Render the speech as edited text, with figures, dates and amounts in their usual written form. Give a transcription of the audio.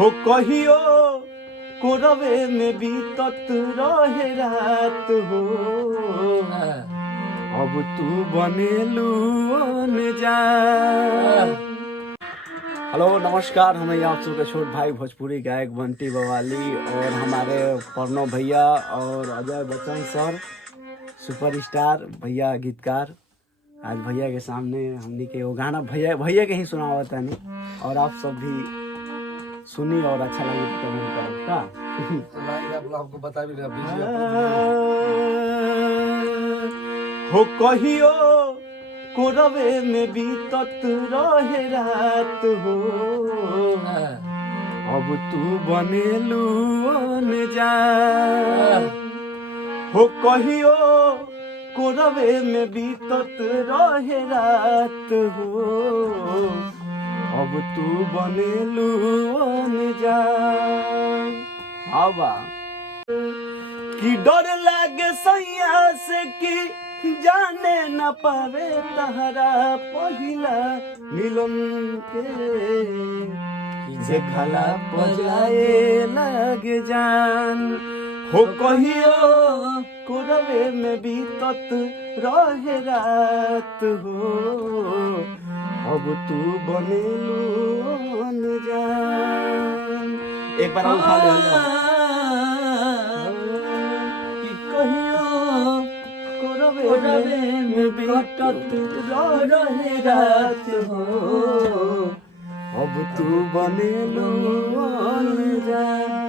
हो कहियो कोरवे में बीतत रहे रात हो, अब तू बनेलू अनजान। हेलो नमस्कार, हमें आप सबके छोट भाई भोजपुरी गायक बंटी बवाली और हमारे प्रणव भैया और अजय बच्चन सर सुपरस्टार भैया गीतकार। आज भैया के सामने हमने के वो गाना भैया के ही सुना हुआ था नहीं, और आप सब भी सुनी और अच्छा लगे तो कमेंट करो का आपको बता भी हो कहियो कोरवे में बीतत रहे रात हो, अब तू बनेलू अनजान। हो कहियो कोरवे में बीतत रहे रात हो, अब तू बनेलू अनजान। हवा कि डर लागे सैया से कि जाने न पावे तहरा पहिला मिलन के, देखला पजाए लगे जान। हो कहियो कोरवे में बीतत रहे रात हो, अब तू बनेलू अनजान। एक बार उठा ले कि कहियो कोरवे में बीतत रहे रात हो, अब तू बनेलू अनजान।